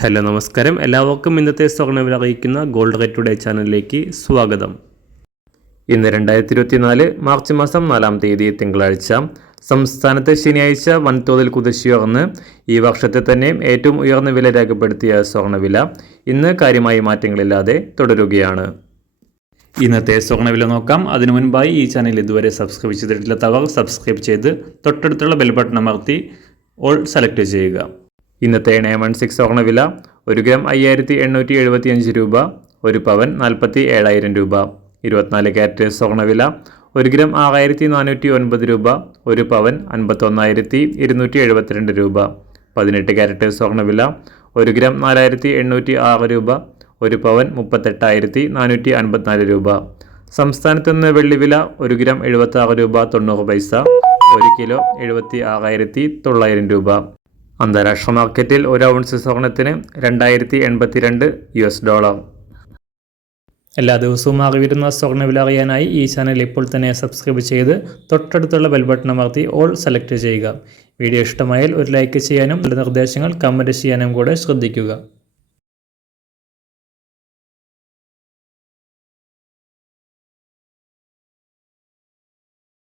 Hello നമസ്കാരം, എല്ലാവർക്കും ഇന്നത്തെ സ്വർണ്ണവില അറിയിക്കുന്ന ഗോൾഡ് റേറ്റ് ടുഡേ ചാനലിലേക്ക് സ്വാഗതം. ഇന്ന് 2024 മാർച്ച് മാസം 4-ാം തീയതി തിങ്കളാഴ്ച. സംസ്ഥാനത്ത് ശനിയാഴ്ച വൻതോതിൽ കുതിച്ചുയർന്ന് ഈ വർഷത്തെ തന്നെ ഏറ്റവും ഉയർന്ന വില രേഖപ്പെടുത്തിയ സ്വർണ്ണവില ഇന്ന് കാര്യമായ മാറ്റങ്ങളില്ലാതെ തുടരുകയാണ്. ഇന്നത്തെ സ്വർണ്ണവില നോക്കാം. അതിനു മുൻപായി ഈ ചാനൽ ഇതുവരെ സബ്സ്ക്രൈബ് ചെയ്തിട്ടില്ലാത്തവർ സബ്സ്ക്രൈബ് ചെയ്ത് തൊട്ടടുത്തുള്ള ബെൽ ബട്ടൺ അമർത്തി ഓൾ സെലക്ട് ചെയ്യുക. ഇന്നത്തെ 916 സ്വർണ്ണവില 1 ഗ്രാം 5875 രൂപ, 1 പവൻ 47,000 രൂപ. 24 ക്യാരറ്റ് സ്വർണ്ണവില 1 ഗ്രാം 6409 രൂപ, 1 പവൻ 51,272 രൂപ. 18 ക്യാരറ്റ് സ്വർണ്ണവില 1 ഗ്രാം 4806 രൂപ, 1 പവൻ 38,454 രൂപ. സംസ്ഥാനത്ത് നിന്ന് വെള്ളിവില 1 ഗ്രാം 76 രൂപ 90 പൈസ, 1 കിലോ 76,900 രൂപ. അന്താരാഷ്ട്ര മാർക്കറ്റിൽ 1 ഔൺസ് സ്വർണത്തിന് $2082. എല്ലാ ദിവസവും അറിവിരുന്ന സ്വർണ്ണവില അറിയാനായി ഈ ചാനൽ ഇപ്പോൾ തന്നെ സബ്സ്ക്രൈബ് ചെയ്ത് തൊട്ടടുത്തുള്ള ബെൽ ബട്ടൺ അമർത്തി ഓൾ സെലക്ട് ചെയ്യുക. വീഡിയോ ഇഷ്ടമായാൽ ഒരു ലൈക്ക് ചെയ്യാനും നല്ല നിർദ്ദേശങ്ങൾ കമൻറ്റ് ചെയ്യാനും കൂടെ ശ്രദ്ധിക്കുക.